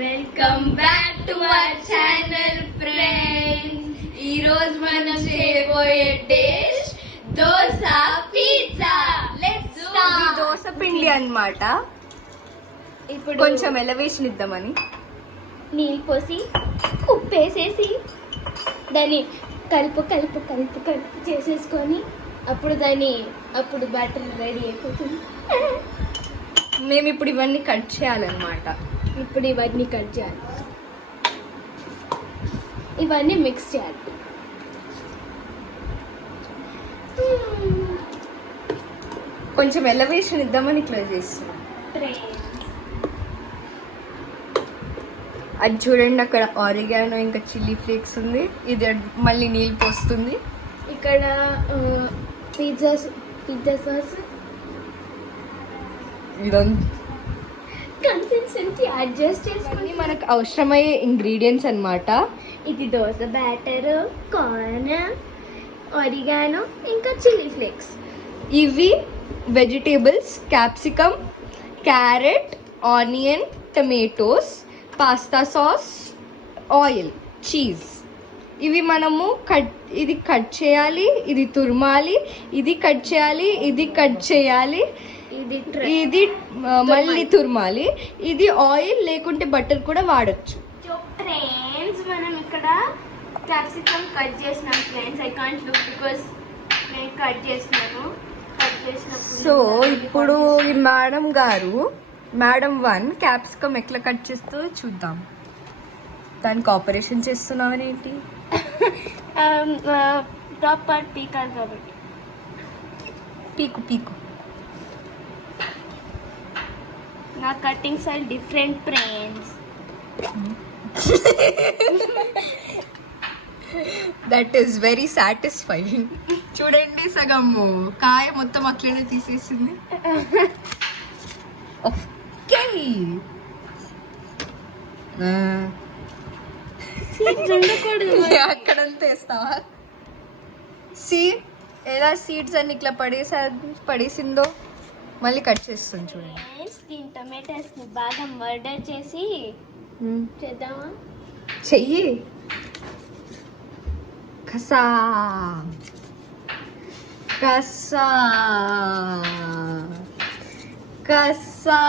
Welcome back to our channel friends. ఈ రోజు మనం చేయబోయే డిష్ దోస పిజ్జా. లెట్స్ ఇది దోస పిండి అన్నమాట. ఇప్పుడు కొంచెం ఎలివేషన్ ఇద్దామని నీళ్ళు పోసి ఉప్పు వేసేసి దాన్ని కలుపు చేసేసుకొని అప్పుడు బ్యాటర్ రెడీ అయిపోతుంది. మేము ఇప్పుడు ఇవన్నీ కట్ చేయాలన్నమాట. ఇప్పుడు ఇవన్నీ కట్ చేయాలి, ఇవన్నీ మిక్స్ చేయాలి. కొంచెం ఎలివేషన్ ఇద్దామని ఇట్లా చేస్తున్నాం. అది చూడండి, అక్కడ ఆరిగానో ఇంకా చిల్లీ ఫ్లేక్స్ ఉంది. ఇది మళ్ళీ నీళ్ళు పోస్తుంది. ఇక్కడ పిజ్జా సాస్ ఇదంతా కన్సిస్టెన్సీ అడ్జస్ట్ చేసుకొని మనకు అవసరమయ్యే ఇంగ్రీడియంట్స్ అన్నమాట. ఇది దోస బ్యాటర్, కార్న్, ఆరిగానో ఇంకా చిల్లీ ఫ్లేక్స్. ఇవి vegetables: capsicum, carrot, onion, tomatoes, pasta sauce, oil, cheese. ఇవి మనము ఇది కట్ చేయాలి, ఇది తురమాలి, ఇది కట్ చేయాలి, ఇది కట్ చేయాలి, ఇది మళ్ళీ తురమాలి. ఇది ఆయిల్ లేకుంటే బటర్ కూడా వాడచ్చు. సో ఫ్రెండ్స్, మనం ఇక్కడ క్యాప్సికమ్ కట్ చేసినాం friends. I can't look because నేను కట్ చేసినప్పుడు. సో ఇప్పుడు ఈ మేడం 1 క్యాప్సికమ్ ఎట్లా కట్ చేస్తుందో చూద్దాం. దానికి ఆపరేషన్ చేస్తున్నామని ఏంటి? టాప్ పార్ట్ పీకాలి కాబట్టి పీకు నా cutting style different friends. That is very satisfying. చూడండి, సగము కాయ మొత్తం అట్లనే తీసేసింది. ఓకే, అక్కడంతా వేస్తావా? ఎలా సీడ్స్ అన్ని ఇట్లా పడేసిందో మళ్ళీ కట్ చేస్తుంది. చూడండి, దీని టమాటాస్ ని బాగా మర్డర్ చేసి చేద్దామా? చెయ్యి. కసా కసా కసా.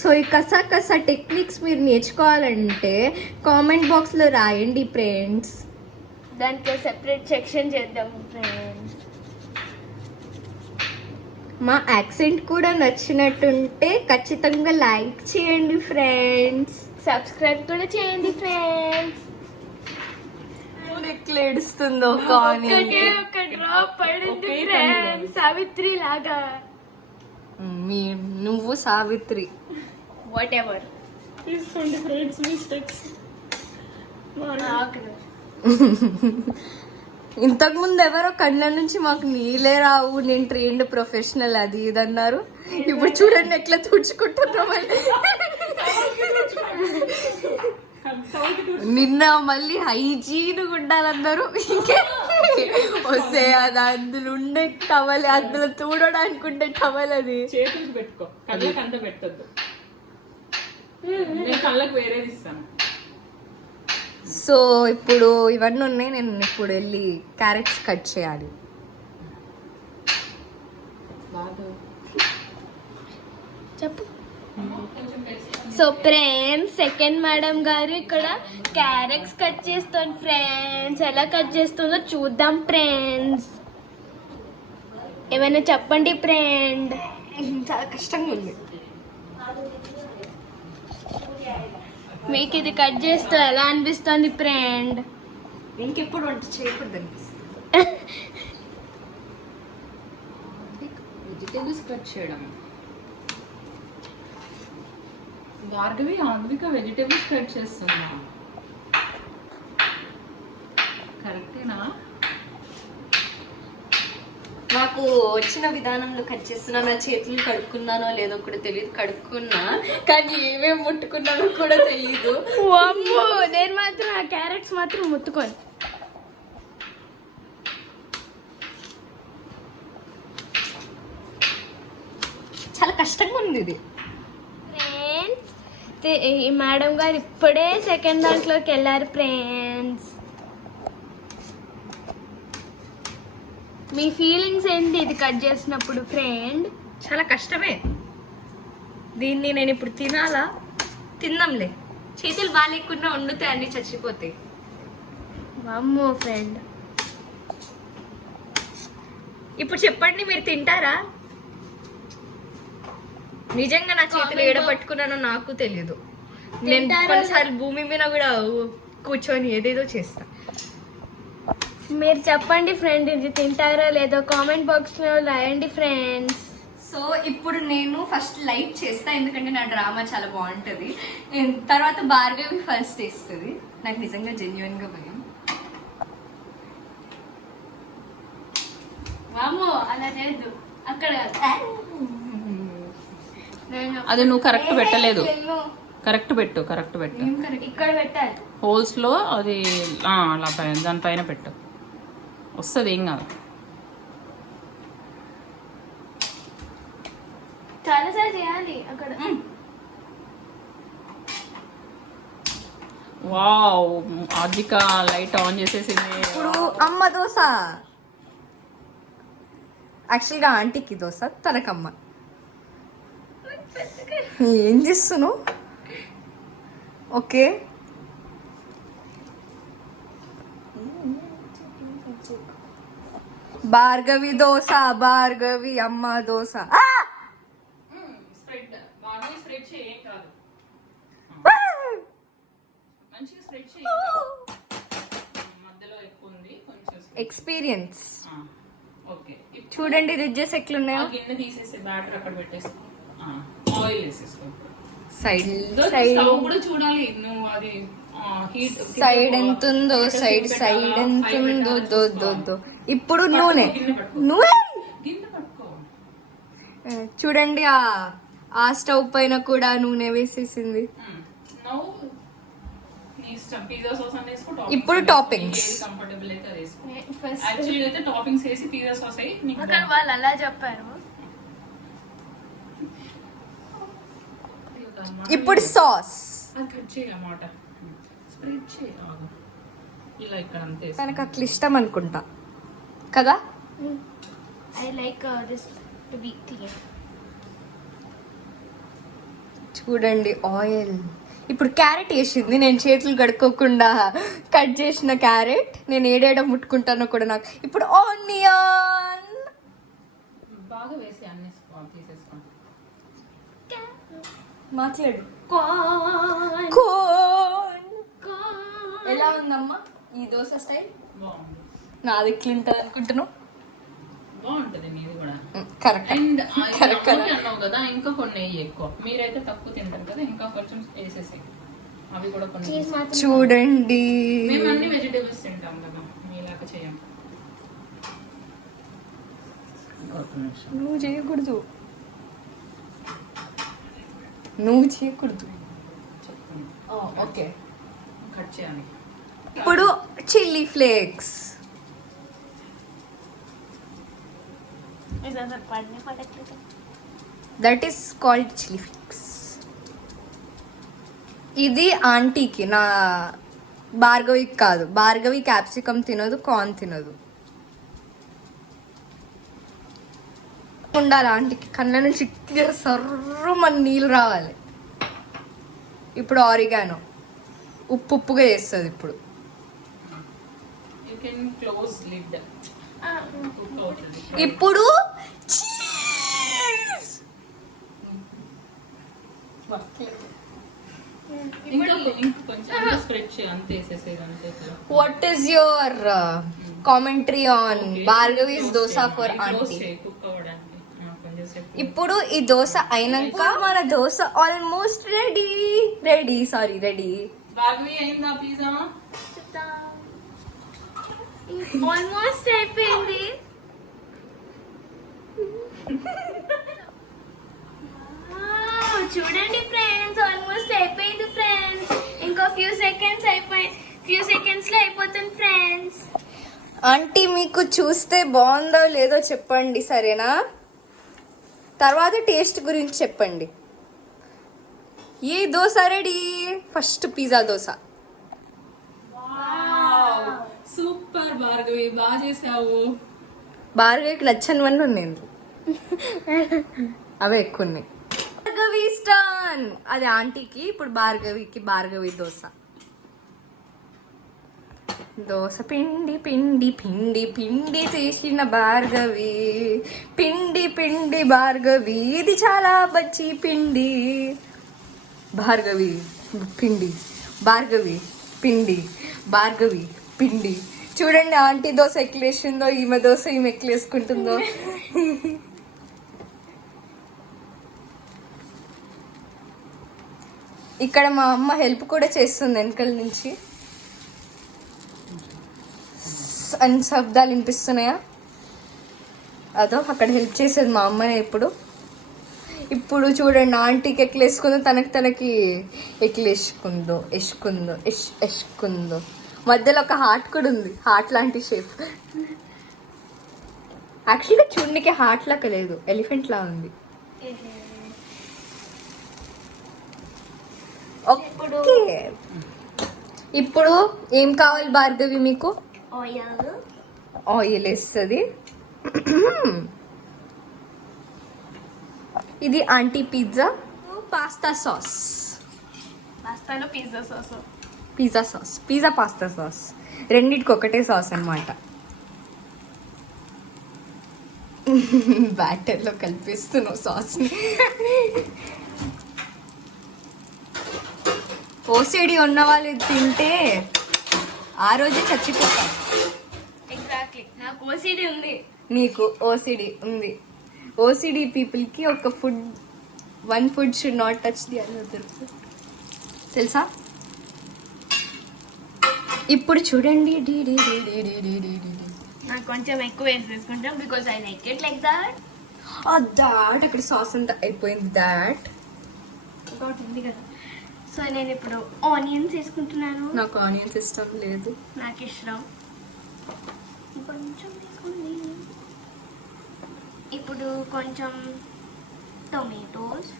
సో ఈ కసా టెక్నిక్స్ మీరు నేర్చుకోవాలంటే కామెంట్ బాక్స్లో రాయండి ఫ్రెండ్స్. దానికి సెపరేట్ సెక్షన్ చేద్దాం ఫ్రెండ్స్. మా యాక్సెంట్ కూడా నచ్చినట్టుంటే ఖచ్చితంగా లైక్ చేయండి ఫ్రెండ్స్. సబ్స్క్రైబ్ కూడా చేయండి ఫ్రెండ్స్. ఎట్లా ఏడుస్తుందో ఒక డ్రాప్ పడింది ఫ్రెండ్స్, సావిత్రి లాగా. నువ్వు సావిత్రి, వాట్ ఎవర్. తీసుకోండి ఫ్రెండ్స్ మిస్టేక్స్. ఇంతకు ముందు ఎవరో కళ్ళ నుంచి మాకు నీళ్ళే రావు, నేను ట్రైన్డ్ ప్రొఫెషనల్ అది ఇది అన్నారు. ఇప్పుడు చూడండి ఎట్లా తుడుచుకుంటున్నామని. నిన్న మళ్ళీ హైజీన్ ఉండాలన్నారు. ఇంకే వస్తే అది అందులో ఉండే టవల్, అందులో చూడడానికి ఉండే టవల్, అది చేతులు పెట్టుకో, కళ్ళకి అంత పెట్టద్దు. నేను కళ్ళకి వేరేది ఇస్తాను. సో ఇప్పుడు ఇవన్నీ ఉన్నాయి. నేను ఇప్పుడు వెళ్ళి క్యారెట్స్ కట్ చేయాలి. చెప్పు. సో ఫ్రెండ్స్, సెకండ్ మేడం గారు ఇక్కడ క్యారెట్స్ కట్ చేస్తాను ఫ్రెండ్స్. ఎలా కట్ చేస్తుందో చూద్దాం ఫ్రెండ్స్. ఏమైనా చెప్పండి ఫ్రెండ్. చాలా కష్టంగా ఉంది. మీకు ఇది కట్ చేస్తూ ఎలా అనిపిస్తుంది ఫ్రెండ్? ఇంకెప్పుడు వంట చేయకూడదు అనిపిస్తుంది. వెజిటేబుల్స్ కట్ చేయడం. భార్గవి ఆంధ్రిక వెజిటేబుల్స్ కట్ చేస్తున్నా. కరెక్టేనా? నాకు వచ్చిన విధానంలో కట్ చేస్తున్నా. నా చేతులు కడుక్కున్నానో లేదో కూడా తెలియదు. కడుక్కున్నా కానీ ఏమేమి ముట్టుకున్నానో కూడా తెలియదు. అమ్మో, నేను మాత్రం ఆ క్యారెట్స్ మాత్రం ముట్టుకోను. చాలా కష్టంగా ఉంది ఇది. ఫ్రెండ్స్, అయితే ఈ మేడం గారు ఇప్పుడే సెకండ్ దాంట్లోకి వెళ్ళారు ఫ్రెండ్స్. మీ ఫీలింగ్స్ ఏంటి ఇది కట్ చేసినప్పుడు ఫ్రెండ్? చాలా కష్టమే. దీన్ని నేను ఇప్పుడు తినాలా? తిందాంలే. చేతులు బాగాలేకుండా వండుతాయి, అన్ని చచ్చిపోతాయి. అమ్మో ఫ్రెండ్, ఇప్పుడు చెప్పండి, మీరు తింటారా? నిజంగా నా చేతులు ఏడ పట్టుకున్నానో నాకు తెలియదు. నేను తింటారో కొన్నిసార్లు భూమి మీద కూడా కూర్చొని ఏదేదో చేస్తా. మీరు చెప్పండి ఫ్రెండ్, ఇది తింటారో లేదో కామెంట్ బాక్స్లో రాయండి ఫ్రెండ్స్. సో ఇప్పుడు నేను ఫస్ట్ లైట్ చేస్తా, ఎందుకంటే నా డ్రామా చాలా బాగుంటుంది. తర్వాత భార్గవి ఫస్ట్ వేస్తుంది. నాకు నిజంగా జెన్యున్ గా భయం. అమ్మో అలా చేయద్దు. అక్కడ అది నువ్వు కరెక్ట్ పెట్టలేదు. కరెక్ట్ పెట్టు, కరెక్ట్ పెట్టు. ఇక్కడ పెట్టాలి. హోల్స్ లో అది అలా దానిపైన పెట్టు, వస్తుంది, ఏం కాదు. చాలాసార్లు చేయాలి అక్కడ. వావ్, అధిక లైట్ ఆన్ చేసేసింది. ఇప్పుడు అమ్మ దోశ, యాక్చువల్గా ఆంటీకి దోశ, తనకమ్మ. ఏం చేస్తున్నావు? ఓకే, భార్గవి దోశ, భార్గవి అమ్మ దోశ. స్ప్రెడ్ బాగా స్ప్రెడ్ చేయి, ఏం కాదు. మంచిగా స్ప్రెడ్ చేయి. మధ్యలో ఎక్కువ ఉంది కొంచెం. ఎక్స్పీరియన్స్. ఓకే, చూడండి రిడ్జెస్ ఎట్లున్నాయో. గిన్నె తీసేసి బ్యాటర్ అక్కడ పెట్టేసి ఆయిల్ వేసేసుకో. సైడ్ స్టవ్ కూడా చూడాలి నువ్వు, అది హీట్ సైడ్ ఎంత ఉందో, సైడ్ ఎంత ఉందో. దో దో దో. ఇప్పుడు నూనె, నూనె గిన్నె పట్టుకో. చూడండి, ఆ స్టవ్ పైన కూడా నూనె వేసేసింది. పిజ్జా సాస్ అని వేసుకో. ఇప్పుడు టాపింగ్స్. కంఫర్టబుల్ అయితే అది వేసుకో. యాక్చువల్లీ అయితే టాపింగ్స్ వేసి పిజ్జా సాస్ అయ్యి నీకు అక్కడ వాళ్ళు అలా చెప్పారు. ఇప్పుడు సాస్. కట్ చేయి అన్నమాట, స్ప్రెడ్ చేయి. ఇలా ఇక్కడ అంతే. తనకు అట్లా ఇష్టం అనుకుంటా కదా. I like this to be thin. చూడండి ఆయిల్. ఇప్పుడు క్యారెట్ వేసింది. నేను చేతులు కడుక్కోకుండా కట్ చేసిన క్యారెట్. నేను ఏడేడ ముట్టుకుంటానో కూడా నాకు. ఇప్పుడు ఆనియన్ బాగా వేసి అన్ని తీసేసుకోండి. మాట్లాడు. Corn cone. కార్న్. ఎలా ఉందమ్మా ఈ దోశ స్టైల్? బాగుంది. నాది ఎట్లుంటుంది అనుకుంటున్నావు? బాగుంటది నీది కూడా. కరెక్ట్. అండ్ కరెక్ట్ అన్నావు కదా, ఇంకా కొన్ని వేయి ఎక్కువ. మీరైతే తక్కువ తింటారు కదా, ఇంకా కొంచెం వేసేసి అవి కూడా కొన్ని. చీజ్ మాత్రం చూడండి, మేము అన్ని వెజిటేబుల్స్ తింటాం కదా, మీలాగా చేయం. నువ్వు చేయకూడదు, నువ్వు చేయకూడదు. చెప్పండి. ఓకే, కట్ చేయాలి. ఇప్పుడు చిల్లీ ఫ్లేక్స్. ఇదంతా పడిన పడట్లేదు. That is called chilli flakes. ఇది ఆంటీకి, నా భార్గవికి కాదు. భార్గవి క్యాప్సికమ్ తినదు, కార్న్ తినదు. ఉండాలి ఆంటీకి, కళ్ళ నుంచి సర్రమని నీళ్ళు రావాలి. ఇప్పుడు ఆరిగానో ఉప్పుగా చేస్తుంది. ఇప్పుడు యూ కెన్ క్లోజ్ లిడ్. ఇప్పుడు కొంచెం స్ప్రెడ్ చేయి, అంతే వేసేసేది అంతే. What is your commentary on Bhargavi's dosa for aunty? Cook అవ్వడానికి కొంచెం సేపు. ఇప్పుడు ఈ దోశ అయినాక మన dosa almost ready. Ready. Bhargavi అయిందా పిజ్జా? ఆల్మోస్ట్ అయిపోయింది. చూడండి ఫ్రెండ్స్, ఆల్మోస్ట్ అయిపోయింది ఫ్రెండ్స్. ఇంకో ఫ్యూ సెకండ్స్ లో అయిపోతుంది ఫ్రెండ్స్. ఆంటీ మీకు చూస్తే బాగుందో లేదో చెప్పండి, సరేనా? తర్వాత టేస్ట్ గురించి చెప్పండి. ఏ dosa ready. First pizza dosa. Super Bhargavi, బాగా చేసావు. భార్గవికి నచ్చనివన్నీ ఉన్నాయి. అవే ఎక్కువ ఉన్నాయి. భార్గవి స్టాన్. అది ఆంటీకి, ఇప్పుడు భార్గవికి భార్గవి దోశ. దోశ పిండి పిండి పిండి పిండి చేసిన భార్గవి, పిండి పిండి భార్గవి, ఇది చాలా బచ్చి పిండి. భార్గవి పిండి, భార్గవి పిండి, భార్గవి పిండి. చూడండి ఆంటీ దోశ ఎక్లేసిందో, ఈమె దోశ ఈమె ఎక్లేసుకుంటుందో. ఇక్కడ మా అమ్మ హెల్ప్ కూడా చేస్తుంది వెనకాల నుంచి. అన్ని శబ్దాలు వినిపిస్తున్నాయా? అదో అక్కడ హెల్ప్ చేసేది మా అమ్మనే. ఇప్పుడు చూడండి ఆంటీకి ఎక్లేసుకుందో, తనకి ఎక్లేసుకుందో, ఎసుకుందో. మధ్యలో ఒక హార్ట్ కూడా ఉంది, హార్ట్ లాంటి షేప్. యాక్చువల్గా చూడనికి హార్ట్ లాగా లేదు, ఎలిఫెంట్ లా ఉంది. ఓకే, ఇప్పుడు ఏం కావాలి భార్గవి మీకు? ఆయిల్ వేస్తుంది. ఇది ఆంటీ పిజ్జా, పాస్తా సాస్. పాస్తాలో pizza sauce. Pizza sauce, pizza pasta sauce రెండిటికి ఒకటే సాస్ అన్నమాట. బ్యాటర్లో కలిపిస్తున్నావు సాస్ని. ఓసిడి ఉన్న వాళ్ళు ఇది తింటే ఆ రోజే చచ్చిపోతారు. ఎగ్జాక్ట్లీ, నాకు ఓసిడి ఉంది. నీకు ఓసిడి ఉంది. ఓసిడి పీపుల్కి ఒక food, one food should not touch the other, తెలుసా? ఇప్పుడు చూడండి, నాకు కొంచెం ఎక్కువ వేసుకుంటాం because I like it like that. That అక్కడ సాస్ అంతా అయిపోయింది. దాట్ ఇంకోటి ఉంది కదా. సో నేను ఇప్పుడు ఆనియన్స్ వేసుకుంటున్నాను. నాకు ఆనియన్స్ ఇష్టం లేదు. నాకు ఇష్టం. కొంచెం తీసుకోండి. ఇప్పుడు కొంచెం టొమాటోస్.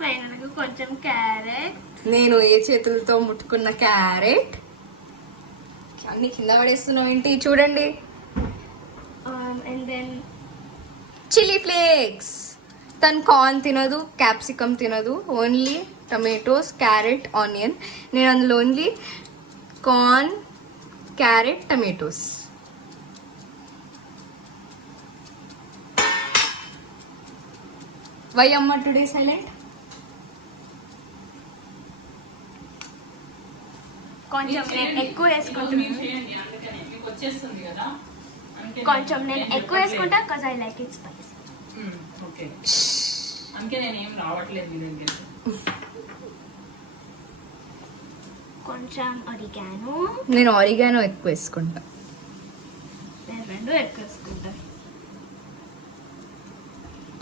ఫైనల్గా కొంచెం క్యారెట్. నేను ఏ చేతులతో ముట్టుకున్న క్యారెట్ అన్ని కింద పడేస్తున్నావు ఏంటి? చూడండి. And then chilli flakes. తను కార్న్ తినదు, క్యాప్సికమ్ తినదు, ఓన్లీ టమాటోస్, క్యారెట్, ఆనియన్. నేను అందులో only corn, carrot, tomatoes. Why amma today silent? కొంచెం నేను ఎక్కువ వేసుకుంటున్నాను. చేయండి, అందుకనే మీకు వచ్చేస్తుంది కదా. కొంచెం నేను ఎక్కువ వేసుకుంటా because I like it spicy. Okay, అందుకే నేను ఏం రావట్లేదు మీ దగ్గర. కొంచెం ఒరిగానో. నేను ఆరిగానో ఎక్కువ వేసుకుంటా. నేను రెండు ఎక్కువ వేసుకుంటా.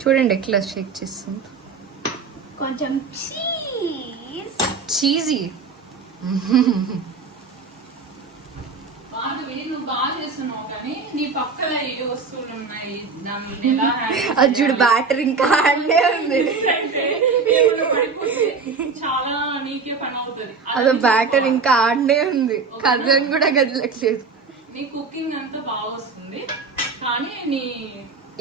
చూడండి ఎట్లా షేక్ చేస్తుంది. కొంచెం చీజ్. చీజీ. భార్గవి, నువ్వు బాగా చేస్తున్నావు కానీ నీ పక్కన ఏ వస్తువులు ఉన్నాయి, దాన్ని ఎలా అది చూడు, బ్యాటర్ ఇంకా ఆడనే ఉంది. చాలా నీకే పని అవుతుంది. అదో బ్యాటర్ ఇంకా ఆడనే ఉంది, కదలని కూడా కదలట్లేదు. నీ కుకింగ్ అంతా బాగా వస్తుంది కానీ నీ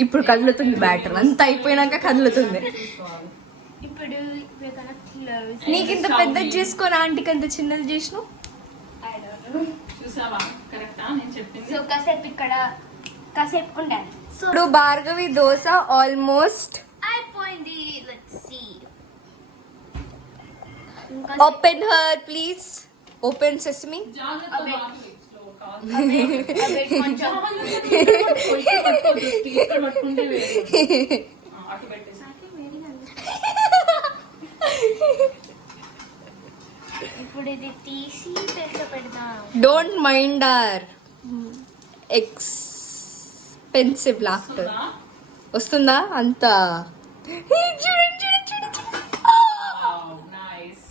ఇప్పుడు కదులుతుంది బ్యాటర్, అంత అయిపోయినాక కదులుతుంది. ఇప్పుడు నీకు ఇంత పెద్దది చేసుకొని ఆంటీకి అంత చిన్నది చేసినావు. చూసావా, కరెక్టా నేను చెప్పింది? సో కాసేపు ఉండాలి. సో ఇప్పుడు భార్గవి దోశ ఆల్మోస్ట్ అయిపోయింది. Let's see. Open her please. Open sesame. జాగ్రత్త అబే. భార్గవి, slow కాదు. కొంచెం ఇక్కడ పట్టుకుంటే వేరు. అటు పెట్టేసి ఇప్పుడు ఇది తీసి పెద్ద పెడదాం. Don't mind or expensive laughter. వస్తుందా? వస్తుందా అంత? Wow, nice.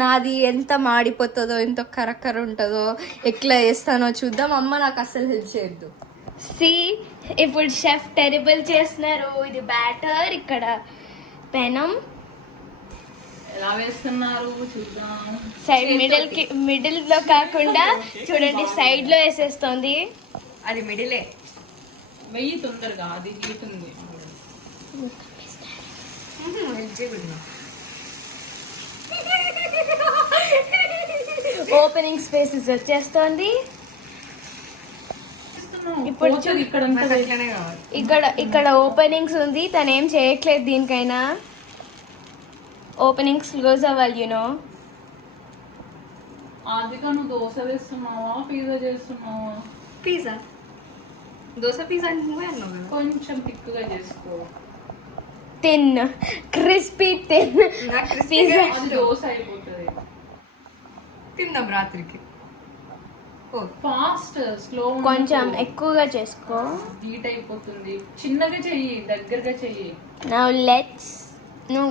నాది ఎంత మాడిపోతుందో, ఎంత కరకర ఉంటుందో, ఎట్లా వేస్తానో చూద్దాం. అమ్మ నాకు అస్సలు హెల్ప్ చేయొద్దు. సి ఇప్పుడు షెఫ్ టెరిబుల్ చేస్తున్నారు. ఇది బ్యాటర్, ఇక్కడ పెనం, ఎలా వేస్తున్నారు చూద్దాం. సైడ్ మిడిల్ లో కాకుండా చూడండి సైడ్ లో వేసేస్తోంది. అది మిడిలే. వెయ్యి తొందరగా, అది హీట్ ఉంది. ఓపెనింగ్ స్పేసెస్ వచ్చేస్తోంది. ఇప్పుడు పోతుంది ఇక్కడ అంతా. ఇక్కడ ఓపెనింగ్స్ ఉంది. తను ఏం చేయట్లేదు దీనికైనా. ఓపెనింగ్స్ క్లోజ్ అవ్వాలి యూనో. ఆదిగా నువ్వు దోశ వేస్తున్నావా పిజ్జా చేస్తున్నావా? పిజ్జా, దోశ పిజ్జా అంటే నువ్వే అన్నావు కదా. కొంచెం థిక్గా చేసుకో. తిన్ క్రిస్పీ తిన్ పిజ్జా. అది దోశ అయిపోతుంది. తిందాం రాత్రికి. ఫాస్ట్ స్లో కొంచెం ఎక్కువగా చేసుకో. హీట్ అయిపోతుంది. చిన్నగా చెయ్యి, దగ్గరగా చెయ్యి. Now let's no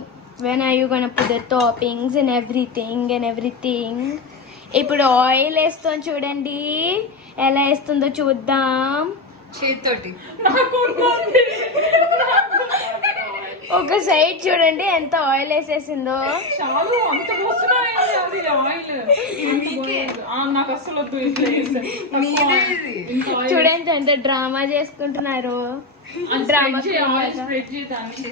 when are you gonna put the toppings and everything. ఇప్పుడు ఆయిల్ వేస్తాం చూడండి. ఎలా వేస్తుందో చూద్దాం. చేతితోటి. ఒక సైడ్ చూడండి ఎంత ఆయిల్ వేసేసిందో. చాలు, అంత పోస్తున్నాయండి అది ఆయిల్. నాకు అస్సలు వద్దు ఇట్లా వేస్తే. ఇంకా ఆయిల్ చూడండి ఎంత డ్రామా చేసుకుంటున్నారు. డ్రామా స్ప్రెడ్ చేద్దాన్ని.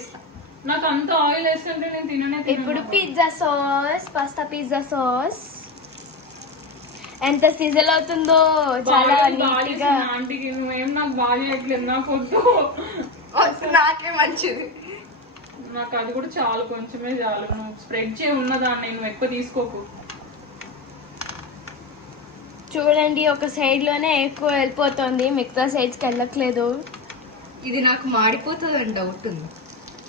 నాకు అంత ఆయిల్ వేస్తుంటే నేను తిననే తినను. ఇప్పుడు pizza sauce, pasta pizza sauce ఎంత సిజల్ అవుతుందో చాలా నీట్ గా. ఆంటీకి నువ్వేం నాకు బాగా చేయట్లేదు, నాకు వద్దు. నాకే మంచిది. నాకు అది కూడా చాలు, కొంచెమే చాలు. నువ్వు స్ప్రెడ్ చేయి ఉన్నదాన్ని, నువ్వు ఎక్కువ తీసుకోకు. చూడండి ఒక సైడ్ లోనే ఎక్కువ వెళ్ళిపోతుంది, మిగతా సైడ్స్ కి వెళ్ళట్లేదు. ఇది నాకు మాడిపోతుంది అని డౌట్ ఉంది.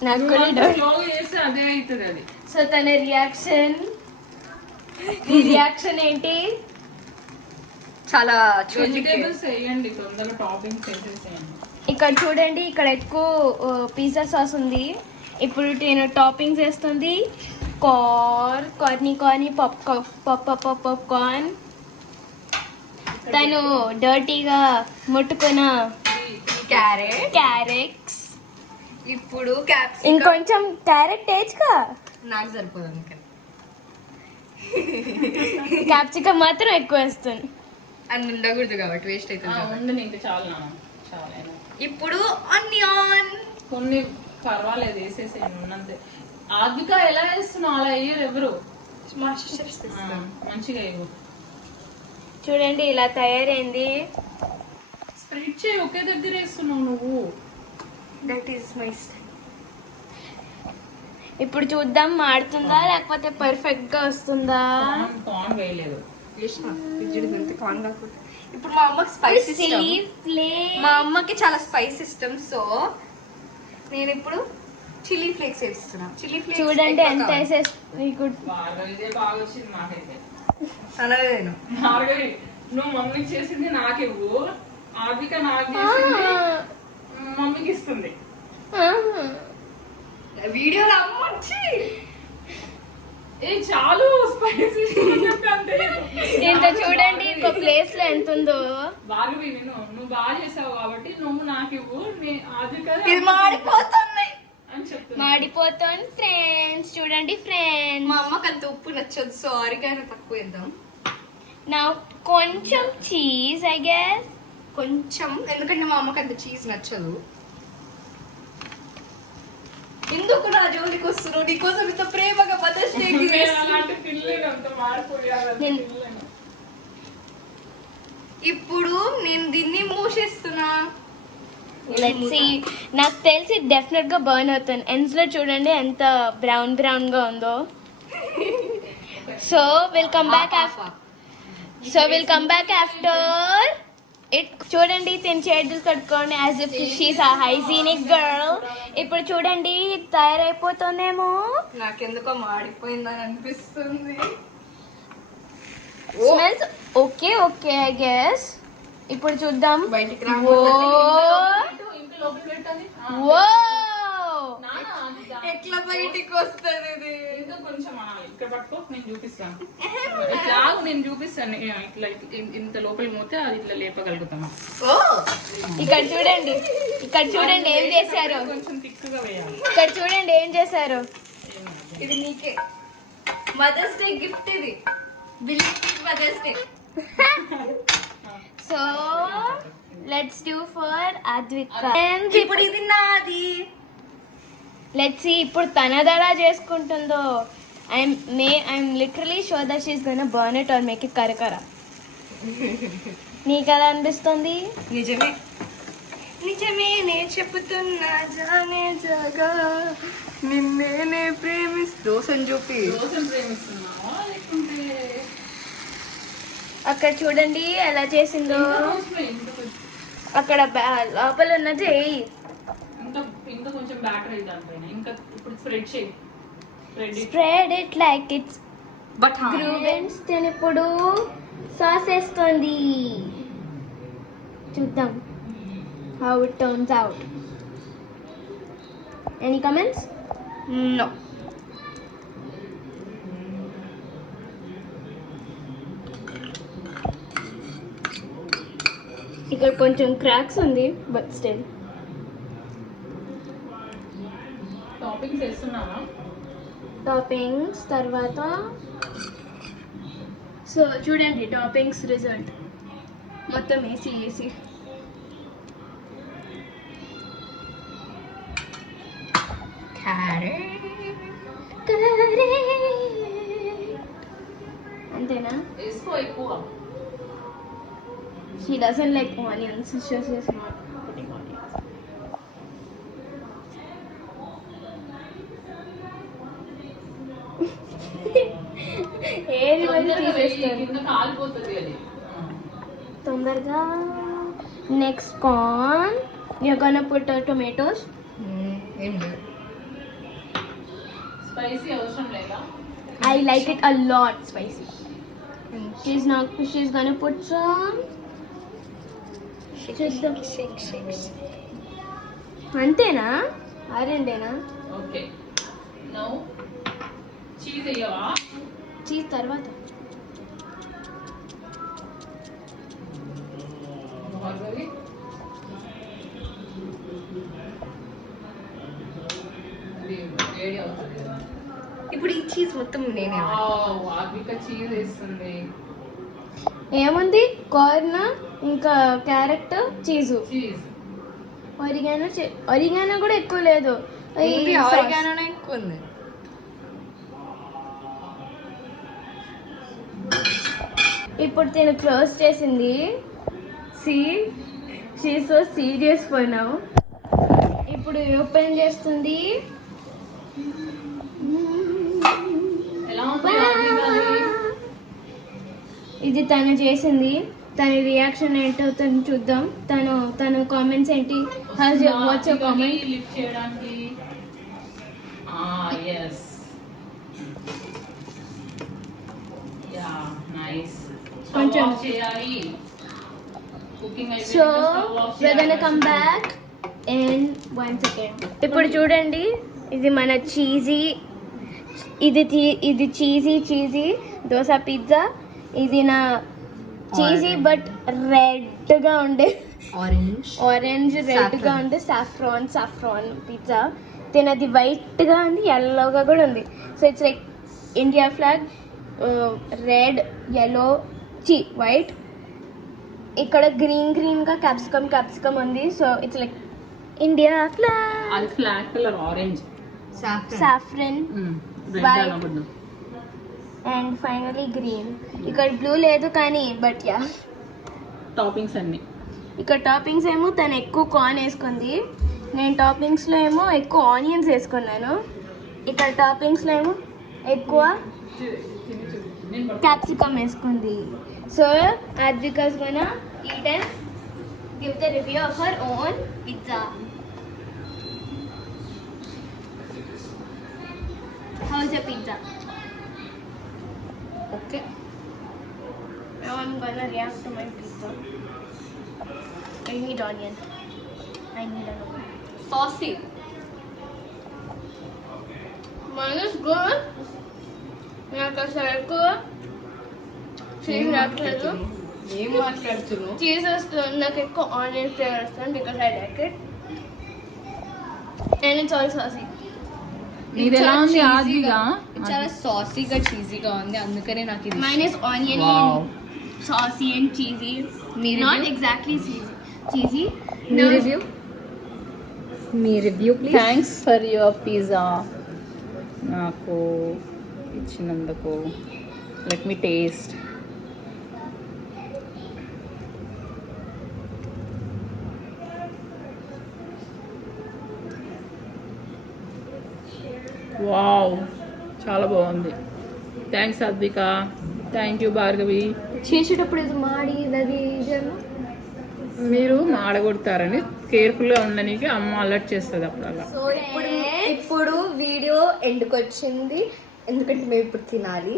నాకు కూడా డౌట్. స్లోగా చేస్తే అదే అవుతుంది అది. సో తన రియాక్షన్ ఏంటి? చాలా వెజిటేబుల్స్ వేయండి తొందరగా, టాపింగ్స్ వేసేసేయండి. ఇక్కడ చూడండి, ఇక్కడ ఎక్కువ పిజ్జా సాస్ ఉంది. ఇప్పుడు నేను టాపింగ్స్ వేస్తుంది. Corn popcorn. తను డర్టీగా ముట్టుకున్న క్యారెట్స్. ఇప్పుడు క్యాప్సికమ్. ఇంకొంచెం క్యారెట్ వేయచ్చుగా. నాకు సరిపోదు అందుకని క్యాప్సికమ్ మాత్రం ఎక్కువ వేస్తుంది. అని ఉండకూడదు కాబట్టి వేస్ట్ అవుతుంది. ఉండని ఇంకా చాలు నాన్న, చాలా. ఇప్పుడు ఆనియన్. కొన్ని పర్వాలేదు వేసేసేయండి ఉన్నంతే. ఆద్విక ఎలా వేస్తున్నావు? అలా వేయరు ఎవరు. మంచిగా వేయవు. చూడండి ఇలా తయారైంది. స్ప్రెడ్ చేయి, ఒకే దగ్గర వేస్తున్నావు నువ్వు. That is my style. ఇప్పుడు చూద్దాం మాడుతుందా లేకపోతే పర్ఫెక్ట్ గా వస్తుందా. కార్న్ వేయలేదు. ఇప్పుడు మా అమ్మకి స్పైస్ ఇష్టం. మా అమ్మకి చాలా స్పైస్ ఇష్టం. సో నేను ఇప్పుడు చిల్లీ ఫ్లేక్స్ వేస్తున్నా. చిల్లీ ఫ్లేక్స్ చూడండి ఎంత వేసేస్తుంది. ఇదే బాగా వచ్చింది నాకైతే. అనలేను. భార్గవి, నువ్వు మమ్మీకి చేసింది నాకివ్వు, ఆద్విక నాకు చేసింది మమ్మీకి ఇస్తుంది. వీడియోలో అమ్మొచ్చి ఏ చాలు స్పైసీ అంతే. ఇంత చూడండి ఇంకో ప్లేస్ లో ఎంత ఉందో. భార్గవి, నువ్వు బాగా చేసావు కాబట్టి నువ్వు నాకివ్వు, ఆద్విక ఇది మాడిపోతున్నాయి అని చెప్తున్నా. మాడిపోతుంది ఫ్రెండ్స్. చూడండి ఫ్రెండ్స్, మా అమ్మకి అంత ఉప్పు నచ్చదు. సో ఆరిగాను తక్కువ వేద్దాం. నా కొంచెం చీజ్ ఐ గెస్. కొంచెం, ఎందుకంటే మా అమ్మకి అంత చీజ్ నచ్చదు. ఎందుకు నా జోలికి వస్తున్నావు? నీకోసం ఇంత ప్రేమగా మదర్స్ డే అలాంటి పిల్లలు అంత మారిపోయారు. ఇప్పుడు నేను దీన్ని మూసేస్తున్నా. Let's see. నాకు తెలిసి డెఫినెట్ గా బర్న్ అవుతుంది. ఎండ్స్ లో చూడండి ఎంత బ్రౌన్ గా ఉందో. So will come back after it. చూడండి తిని చేతులు కట్టుకోండి as if she's a hygienic girl. ఇప్పుడు చూడండి తయారైపోతుందేమో. నాకెందుకో మాడిపోయిందని అనిపిస్తుంది. Smells okay I guess. ఇప్పుడు చూద్దాం. బయటికి ఓ ఎట్లా బయటికి వస్తుంది ఇది? కొంచెం అనాలి. ఇక్కడ పట్టుకో, నేను చూపిస్తాను. ఇట్లా ఆగు, నేను చూపిస్తాను. ఇట్లా ఇంత లోపలికి పోతే అది ఇట్లా లేపగలుగుతామా? ఓ ఇక్కడ చూడండి, ఇక్కడ చూడండి ఏం చేశారు. కొంచెం తిక్కుగా వేయాలి. ఇక్కడ చూడండి ఏం చేశారు. ఇది నీకే మదర్స్ డే గిఫ్ట్. ఇది believe Mother's Day. So let's do for Advika. ఇప్పుడు ఇది నాది. లెట్స్ సీ ఇప్పుడు తనదలా చేసుకుంటుందో. I'm literally sure that she is gonna burn it or make it కరకర. నీకు ఎలా అనిపిస్తుంది? నిజమే నిజమే నే చెప్పుతున్నా జానే జగా నిన్నే దోసని చూపి. దోశను ప్రేమిస్తున్నావా లేకుంటే అక్కడ చూడండి ఎలా చేసిందో. అక్కడ లోపల ఉన్నది ఏయ్. ఇంకా కొంచెం బ్యాటర్ అయ్యి దానిపైన ఇంకా ఇప్పుడు స్ప్రెడ్ చేయి. Spread it like it's but grooves. నేను ఇప్పుడు సాస్ వేస్తుంది. చూద్దాం how it turns out. Any comments? No. ఇక్కడ కొంచెం క్రాక్స్ ఉంది బట్ స్టిల్. టాపింగ్స్ వేస్తున్నావా? టాపింగ్స్ తర్వాత సో చూడండి టాపింగ్స్ రిజల్ట్ మొత్తం వేసి వేసి. అంతేనా? వేసుకో ఎక్కువ. She doesn't like onions. She's just not putting onions. ఏది మరి తీసేస్తాను కింద కాలిపోతుంది అది. తొందరగా. Next corn. You're gonna put tomatoes. Spicy అవసరం లేదా? I like it a lot spicy. She's gonna put some. అంతేనా? రెండేనా? ఓకే. నౌ చీజ్ వేయవా? చీజ్ తర్వాత. భార్గవి వేడి అవుతుంది కదా. ఇప్పుడు ఈ చీజ్ మొత్తం నేనే. అద్విక చీజ్ వేస్తుంది. ఏముంది? కార్న్ ఇంకా క్యారెట్ చీజు చీజ్ ఒరిగానో కూడా ఎక్కువ లేదు. ఆరిగానోనే ఎక్కువ ఉంది. ఇప్పుడు నేను క్లోజ్ చేసింది. She so serious for now. ఇప్పుడు ఓపెన్ చేస్తుంది. ఎలా ఉంది అద్వికది? ఇది తను చేసింది. తన రియాక్షన్ ఏంటో తను చూద్దాం. తను కామెంట్స్ ఏంటి? What's your comment? లిఫ్ట్ చేయడానికి. yes yeah nice. కొంచెం చేయాలి. కుకింగ్ అయిపోయింది. So we're gonna come back in 1 second. ఇప్పుడు చూడండి ఇది మన చీజీ. ఇది చీజీ దోశ పిజ్జా. ఇది నా చీజీ బట్ రెడ్ గా ఉండే ఆరెంజ్ రెడ్ గా ఉండే సాఫ్రాన్ పిజ్జా. తినది వైట్ గా ఉంది, ఎల్లోగా కూడా ఉంది. So it's like India flag. Red yellow white. ఇక్కడ గ్రీన్ గా క్యాప్సికమ్ ఉంది. So it's like India flag. అది flat colour orange saffron red and finally green. ఇక్కడ బ్లూ లేదు కానీ బట్ యా. టాపింగ్స్ అన్ని ఇక్కడ టాపింగ్స్ ఏమో తను ఎక్కువ కార్న్ వేసుకుంది. నేను టాపింగ్స్లో ఏమో ఎక్కువ ఆనియన్స్ వేసుకున్నాను. ఇక్కడ టాపింగ్స్లో ఏమో ఎక్కువ క్యాప్సికమ్ వేసుకుంది. So Advika's gonna eat and give the review of her own pizza. How's your pizza? Okay. Now I'm gonna react to my pizza. I need onion. I need an onion. Saucy. Mine is good. నాకు అసలు cheese రావట్లేదు. ఏం మాట్లాడుతున్నావు? Cheese వస్తుంది, నాకు ఎక్కువ onion flavour వస్తుంది because I like it and it's all sassy. ఇది ఎలా ఉంది ఆదిగా? చాలా సాసీగా చీజీగా ఉంది, అందుకనే నాకు ఇది Mine is onion Wow. and saucy and cheesy. Me Not review? exactly cheesy. Me review please. Thanks for your pizza నాకు ఇచ్చినందుకు. Let me taste. వావ్, చాలా బాగుంది. Thanks Advika. Thank you Bhargavi. చేసేటప్పుడు ఇది మాడి ఇది ఇదేమో. మీరు మాడగొడతారని కేర్ఫుల్గా ఉండడానికి అమ్మ అలర్ట్ చేస్తుంది అప్పుడల్లా. సో ఇప్పుడు వీడియో ఎండ్కి వచ్చింది, ఎందుకంటే మేము ఇప్పుడు తినాలి.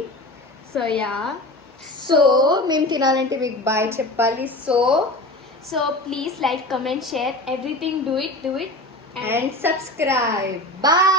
So yeah. సో మేము తినాలంటే మీకు బాయ్ చెప్పాలి. So please like, comment, share everything. Do it. And subscribe. Bye.